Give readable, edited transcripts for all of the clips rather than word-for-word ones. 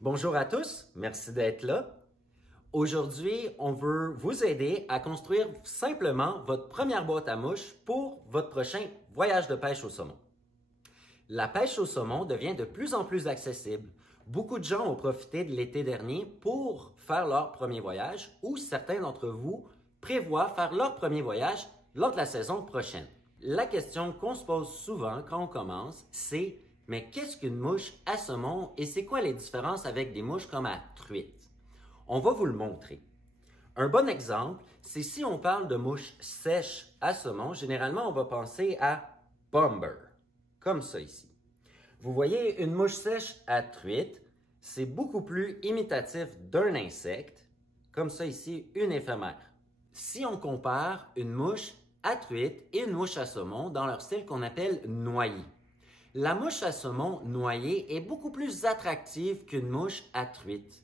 Bonjour à tous, merci d'être là. Aujourd'hui, on veut vous aider à construire simplement votre première boîte à mouches pour votre prochain voyage de pêche au saumon. La pêche au saumon devient de plus en plus accessible. Beaucoup de gens ont profité de l'été dernier pour faire leur premier voyage ou certains d'entre vous prévoient faire leur premier voyage lors de la saison prochaine. La question qu'on se pose souvent quand on commence, c'est mais qu'est-ce qu'une mouche à saumon et c'est quoi les différences avec des mouches comme à truite? On va vous le montrer. Un bon exemple, c'est si on parle de mouches sèches à saumon, généralement on va penser à bomber, comme ça ici. Vous voyez, une mouche sèche à truite, c'est beaucoup plus imitatif d'un insecte, comme ça ici, une éphémère. Si on compare une mouche à truite et une mouche à saumon dans leur style qu'on appelle noyé. La mouche à saumon noyée est beaucoup plus attractive qu'une mouche à truite.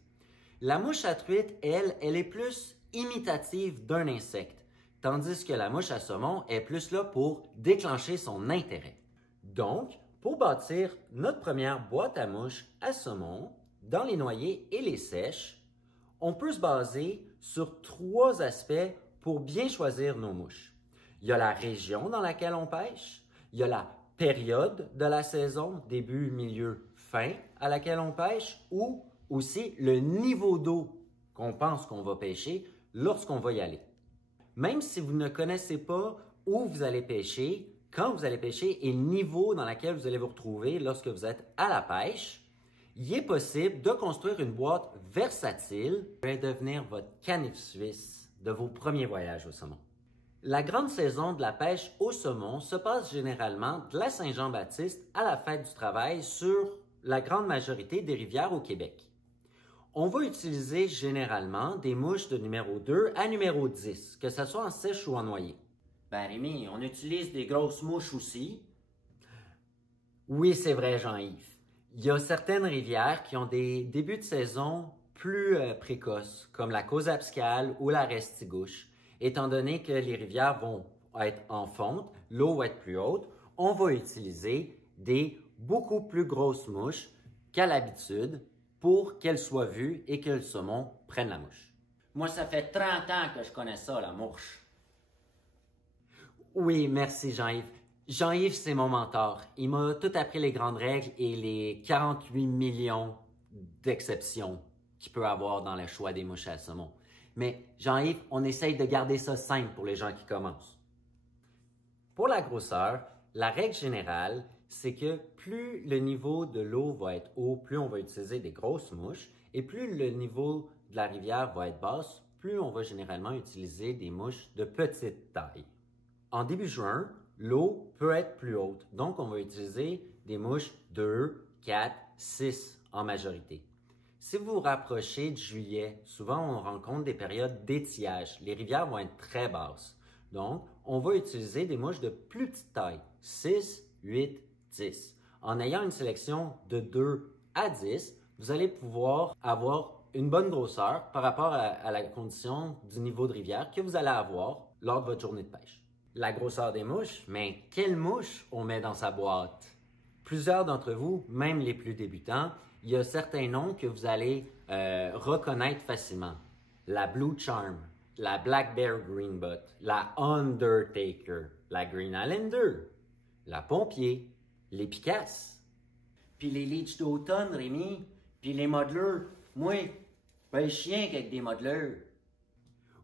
La mouche à truite, elle est plus imitative d'un insecte, tandis que la mouche à saumon est plus là pour déclencher son intérêt. Donc, pour bâtir notre première boîte à mouches à saumon, dans les noyés et les sèches, on peut se baser sur 3 aspects pour bien choisir nos mouches. Il y a la région dans laquelle on pêche, il y a la période de la saison, début, milieu, fin, à laquelle on pêche, ou aussi le niveau d'eau qu'on pense qu'on va pêcher lorsqu'on va y aller. Même si vous ne connaissez pas où vous allez pêcher, quand vous allez pêcher et le niveau dans lequel vous allez vous retrouver lorsque vous êtes à la pêche, il est possible de construire une boîte versatile qui va devenir votre canif suisse de vos premiers voyages au saumon. La grande saison de la pêche au saumon se passe généralement de la Saint-Jean-Baptiste à la fête du travail sur la grande majorité des rivières au Québec. On va utiliser généralement des mouches de numéro 2 à numéro 10, que ce soit en sèche ou en noyé. Ben Rémi, on utilise des grosses mouches aussi. Oui, c'est vrai, Jean-Yves. Il y a certaines rivières qui ont des débuts de saison plus précoces, comme la Causse-Abscale ou la Restigouche. Étant donné que les rivières vont être en fonte, l'eau va être plus haute, on va utiliser des beaucoup plus grosses mouches qu'à l'habitude pour qu'elles soient vues et que le saumon prenne la mouche. Moi, ça fait 30 ans que je connais ça, la mouche. Oui, merci Jean-Yves. Jean-Yves, c'est mon mentor. Il m'a tout appris les grandes règles et les 48 millions d'exceptions qu'il peut avoir dans le choix des mouches à saumon. Mais Jean-Yves, on essaye de garder ça simple pour les gens qui commencent. Pour la grosseur, la règle générale, c'est que plus le niveau de l'eau va être haut, plus on va utiliser des grosses mouches, et plus le niveau de la rivière va être basse, plus on va généralement utiliser des mouches de petite taille. En début juin, l'eau peut être plus haute, donc on va utiliser des mouches 2, 4, 6 en majorité. Si vous vous rapprochez de juillet, souvent on rencontre des périodes d'étiage. Les rivières vont être très basses. Donc, on va utiliser des mouches de plus petite taille, 6, 8, 10. En ayant une sélection de 2 à 10, vous allez pouvoir avoir une bonne grosseur par rapport à la condition du niveau de rivière que vous allez avoir lors de votre journée de pêche. La grosseur des mouches, mais quelle mouche on met dans sa boîte? Plusieurs d'entre vous, même les plus débutants, il y a certains noms que vous allez reconnaître facilement. La Blue Charm, la Black Bear Greenbutt, la Undertaker, la Green Islander, la Pompier, les Picasses. Puis les leeches d'automne, Rémi, puis les modeleurs. Moi, ben chien qu'avec des modeleurs.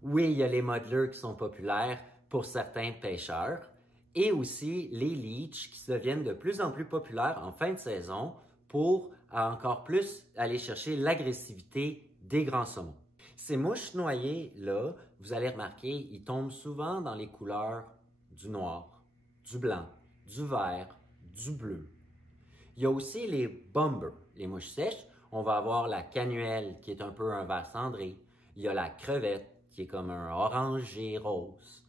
Oui, il y a les modeleurs qui sont populaires pour certains pêcheurs et aussi les leeches qui deviennent de plus en plus populaires en fin de saison pour encore plus aller chercher l'agressivité des grands saumons. Ces mouches noyées-là, vous allez remarquer, ils tombent souvent dans les couleurs du noir, du blanc, du vert, du bleu. Il y a aussi les bombers, les mouches sèches. On va avoir la canuelle qui est un peu un vert cendré. Il y a la crevette qui est comme un orangé rose.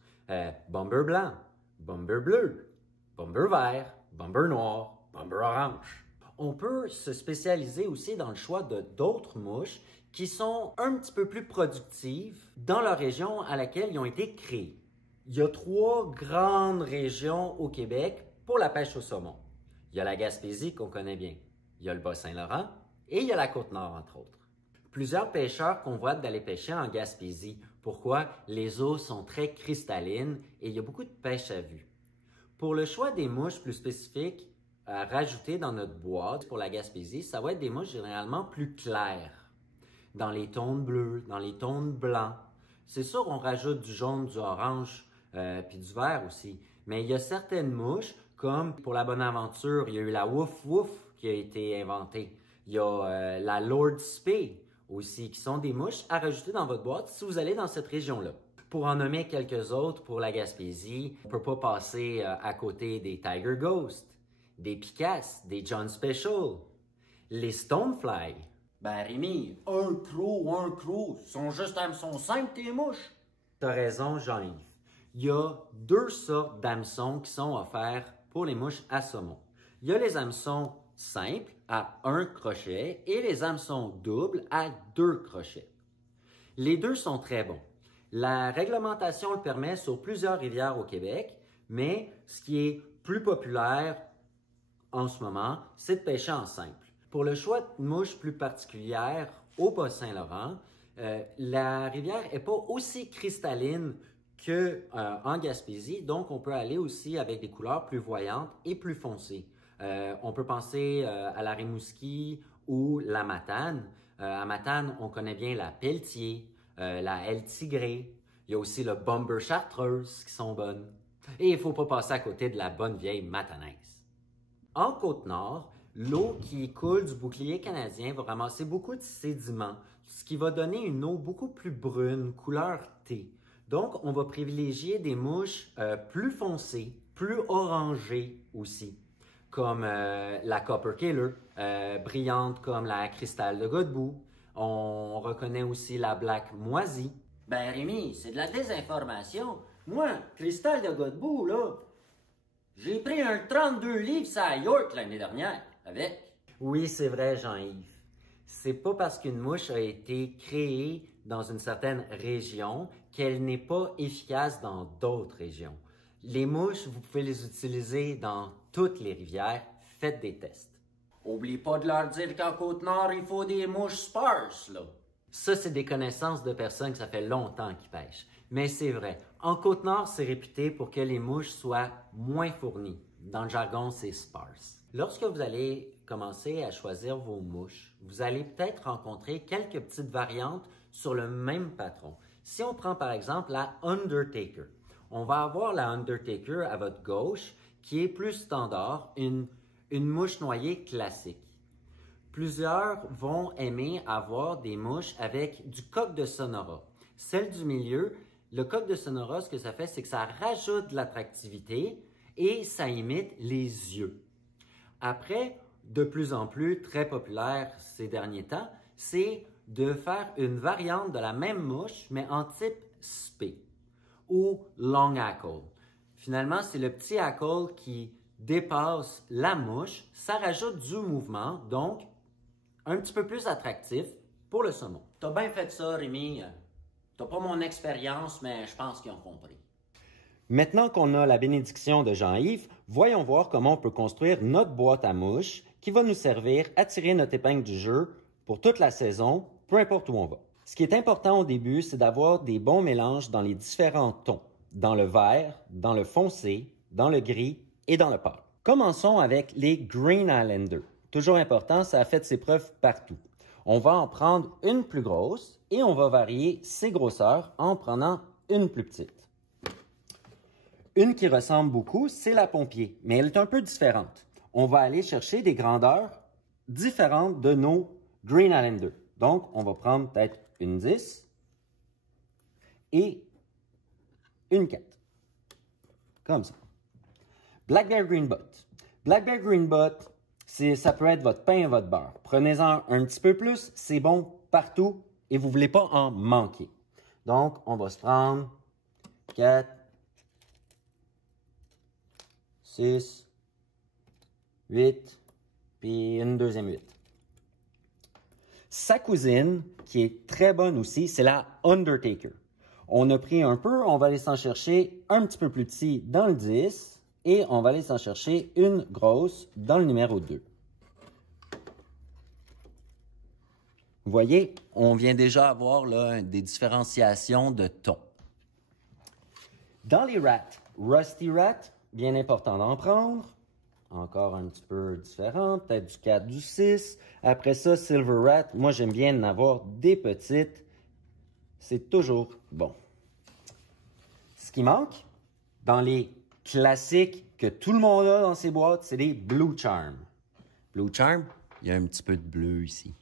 Bomber blanc, bomber bleu, bomber vert, bomber noir, bomber orange. On peut se spécialiser aussi dans le choix de d'autres mouches qui sont un petit peu plus productives dans leur région à laquelle ils ont été créés. Il y a 3 grandes régions au Québec pour la pêche au saumon. Il y a la Gaspésie qu'on connaît bien, il y a le Bas-Saint-Laurent Et il y a la Côte-Nord, entre autres. Plusieurs pêcheurs convoitent d'aller pêcher en Gaspésie. Pourquoi? Les eaux sont très cristallines et il y a beaucoup de pêche à vue. Pour le choix des mouches plus spécifiques à rajouter dans notre boîte pour la Gaspésie, ça va être des mouches généralement plus claires, dans les tons bleus, dans les tons blancs. C'est sûr, on rajoute du jaune, du orange, puis du vert aussi. Mais il y a certaines mouches, comme pour la Bonaventure, il y a eu la Wouf Wouf qui a été inventée. Il y a la Lord Spey aussi, qui sont des mouches à rajouter dans votre boîte si vous allez dans cette région-là. Pour en nommer quelques autres pour la Gaspésie, on ne peut pas passer à côté des Tiger Ghost, des Picasses, des John Special, les Stonefly. Ben Rémi, un croc, sont juste hameçons simples tes mouches. T'as raison, Jean-Yves. Il y a deux sortes d'hameçons qui sont offerts pour les mouches à saumon. Il y a les hameçons simples à un crochet et les hameçons doubles à 2 crochets. Les deux sont très bons. La réglementation le permet sur plusieurs rivières au Québec, mais ce qui est plus populaire en ce moment, c'est de pêcher en simple. Pour le choix de mouches plus particulières au Bas-Saint-Laurent, la rivière n'est pas aussi cristalline qu'en Gaspésie, donc on peut aller aussi avec des couleurs plus voyantes et plus foncées. On peut penser à la Rimouski ou la Matane. À Matane, on connaît bien la Pelletier, la L tigrée. Il y a aussi le Bomber chartreuse qui sont bonnes. Et il ne faut pas passer à côté de la bonne vieille matanaise. En Côte-Nord, l'eau qui coule du bouclier canadien va ramasser beaucoup de sédiments, ce qui va donner une eau beaucoup plus brune, couleur thé. Donc, on va privilégier des mouches plus foncées, plus orangées aussi, comme la Copper Killer, brillante comme la Cristal de Godbout. On reconnaît aussi la Black Moisie. Ben Rémi, c'est de la désinformation. Moi, Cristal de Godbout, là, j'ai pris un 32 livres à York l'année dernière, avec. Oui, c'est vrai, Jean-Yves. C'est pas parce qu'une mouche a été créée dans une certaine région qu'elle n'est pas efficace dans d'autres régions. Les mouches, vous pouvez les utiliser dans toutes les rivières. Faites des tests. Oublie pas de leur dire qu'en Côte-Nord, il faut des mouches sparses, là. Ça, c'est des connaissances de personnes que ça fait longtemps qu'ils pêchent. Mais c'est vrai, en Côte-Nord, c'est réputé pour que les mouches soient moins fournies. Dans le jargon, c'est sparse. Lorsque vous allez commencer à choisir vos mouches, vous allez peut-être rencontrer quelques petites variantes sur le même patron. Si on prend par exemple la Undertaker, on va avoir la Undertaker à votre gauche qui est plus standard, une mouche noyée classique. Plusieurs vont aimer avoir des mouches avec du coq de Sonora. Celle du milieu, le coq de Sonora, ce que ça fait, c'est que ça rajoute de l'attractivité et ça imite les yeux. Après, de plus en plus très populaire ces derniers temps, c'est de faire une variante de la même mouche, mais en type spé ou long hackle. Finalement, c'est le petit hackle qui dépasse la mouche, ça rajoute du mouvement, donc un petit peu plus attractif pour le saumon. T'as bien fait ça, Rémi. T'as pas mon expérience, mais je pense qu'ils ont compris. Maintenant qu'on a la bénédiction de Jean-Yves, voyons voir comment on peut construire notre boîte à mouches qui va nous servir à tirer notre épingle du jeu pour toute la saison, peu importe où on va. Ce qui est important au début, c'est d'avoir des bons mélanges dans les différents tons, dans le vert, dans le foncé, dans le gris et dans le pâle. Commençons avec les Green Islanders. Toujours important, ça a fait ses preuves partout. On va en prendre une plus grosse et on va varier ses grosseurs en prenant une plus petite. Une qui ressemble beaucoup, c'est la pompier, mais elle est un peu différente. On va aller chercher des grandeurs différentes de nos Green Islanders. Donc, on va prendre peut-être une 10 et une 4. Comme ça. Black Bear Green Butt. Black Bear Green Butt, ça peut être votre pain et votre beurre. Prenez-en un petit peu plus, c'est bon partout et vous ne voulez pas en manquer. Donc, on va se prendre 4, 6, 8, puis une deuxième 8. Sa cousine, qui est très bonne aussi, c'est la Undertaker. On a pris un peu, on va aller s'en chercher un petit peu plus petit dans le 10 et on va aller s'en chercher une grosse dans le numéro 2. Vous voyez, on vient déjà avoir là, des différenciations de tons. Dans les rats, Rusty Rat, bien important d'en prendre. Encore un petit peu différent, peut-être du 4, du 6. Après ça, Silver Rat, moi j'aime bien en avoir des petites. C'est toujours bon. Ce qui manque, dans les classiques que tout le monde a dans ses boîtes, c'est des Blue Charm. Blue Charm, il y a un petit peu de bleu ici.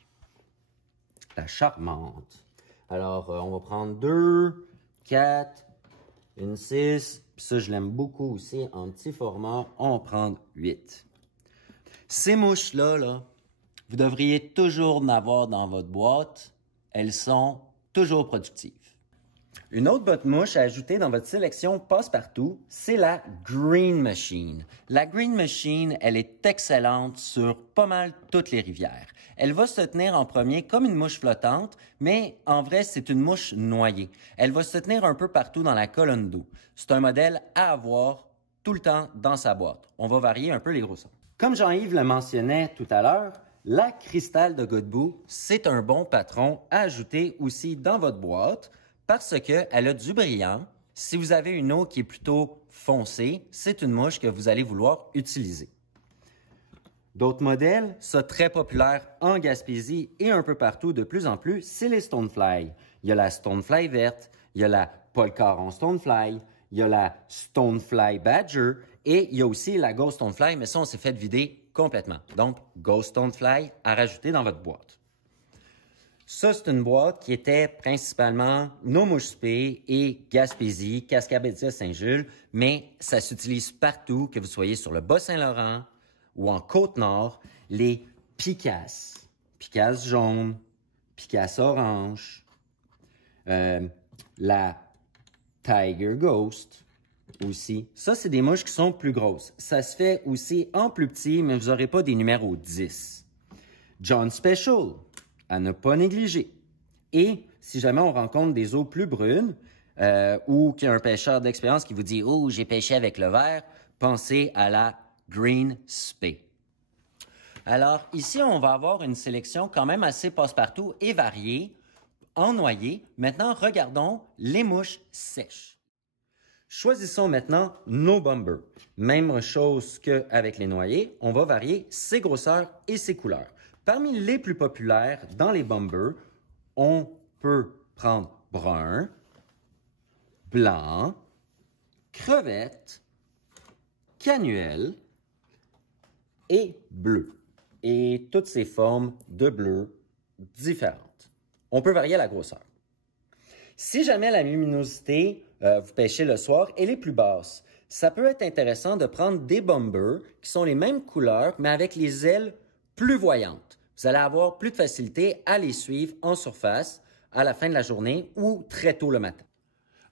La charmante. Alors, on va prendre 2, 4, une 6. Puis ça, je l'aime beaucoup aussi en petit format. On va prendre 8. Ces mouches-là, là, vous devriez toujours en avoir dans votre boîte. Elles sont toujours productives. Une autre botte mouche à ajouter dans votre sélection passe-partout, c'est la Green Machine. La Green Machine, elle est excellente sur pas mal toutes les rivières. Elle va se tenir en premier comme une mouche flottante, mais en vrai, c'est une mouche noyée. Elle va se tenir un peu partout dans la colonne d'eau. C'est un modèle à avoir tout le temps dans sa boîte. On va varier un peu les grosseurs. Comme Jean-Yves le mentionnait tout à l'heure, la Cristal de Godbout, c'est un bon patron à ajouter aussi dans votre boîte parce qu'elle a du brillant. Si vous avez une eau qui est plutôt foncée, c'est une mouche que vous allez vouloir utiliser. D'autres modèles, ça très populaire en Gaspésie et un peu partout de plus en plus, c'est les Stonefly. Il y a la Stonefly verte, il y a la Polcaron Stonefly, il y a la Stonefly Badger et il y a aussi la Ghost Stonefly, mais ça, on s'est fait vider complètement. Donc, Ghost Stonefly à rajouter dans votre boîte. Ça, c'est une boîte qui était principalement nos Mouches-Spé et Gaspésie, Cascabédia-Saint-Jules, mais ça s'utilise partout, que vous soyez sur le Bas-Saint-Laurent ou en Côte-Nord, les Picasses. Picasse jaune, Picasse orange, la Tiger Ghost aussi. Ça, c'est des mouches qui sont plus grosses. Ça se fait aussi en plus petit, mais vous n'aurez pas des numéros 10. John Special, à ne pas négliger. Et si jamais on rencontre des eaux plus brunes ou qu'il y a un pêcheur d'expérience qui vous dit « Oh, j'ai pêché avec le vert », pensez à la Green Spé. Alors ici, on va avoir une sélection quand même assez passe-partout et variée en noyer. Maintenant, regardons les mouches sèches. Choisissons maintenant nos bombers. Même chose qu'avec les noyers, on va varier ses grosseurs et ses couleurs. Parmi les plus populaires dans les bombers, on peut prendre brun, blanc, crevette, canuel et bleu. Et toutes ces formes de bleu différentes. On peut varier la grosseur. Si jamais la luminosité, vous pêchez le soir, elle est plus basse, ça peut être intéressant de prendre des bombers qui sont les mêmes couleurs, mais avec les ailes plus voyantes. Vous allez avoir plus de facilité à les suivre en surface à la fin de la journée ou très tôt le matin.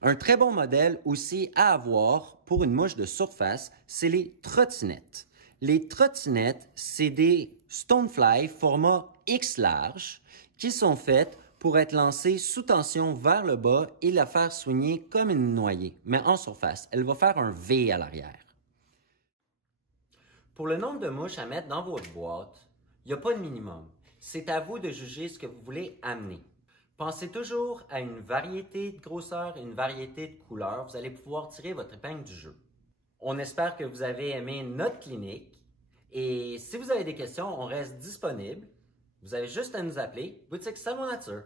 Un très bon modèle aussi à avoir pour une mouche de surface, c'est les trottinettes. Les trottinettes, c'est des Stonefly format X large qui sont faites pour être lancées sous tension vers le bas et la faire soigner comme une noyée, mais en surface. Elle va faire un V à l'arrière. Pour le nombre de mouches à mettre dans votre boîte, il n'y a pas de minimum. C'est à vous de juger ce que vous voulez amener. Pensez toujours à une variété de grosseur et une variété de couleurs. Vous allez pouvoir tirer votre épingle du jeu. On espère que vous avez aimé notre clinique. Et si vous avez des questions, on reste disponible. Vous avez juste à nous appeler. Boutique Salmon Nature.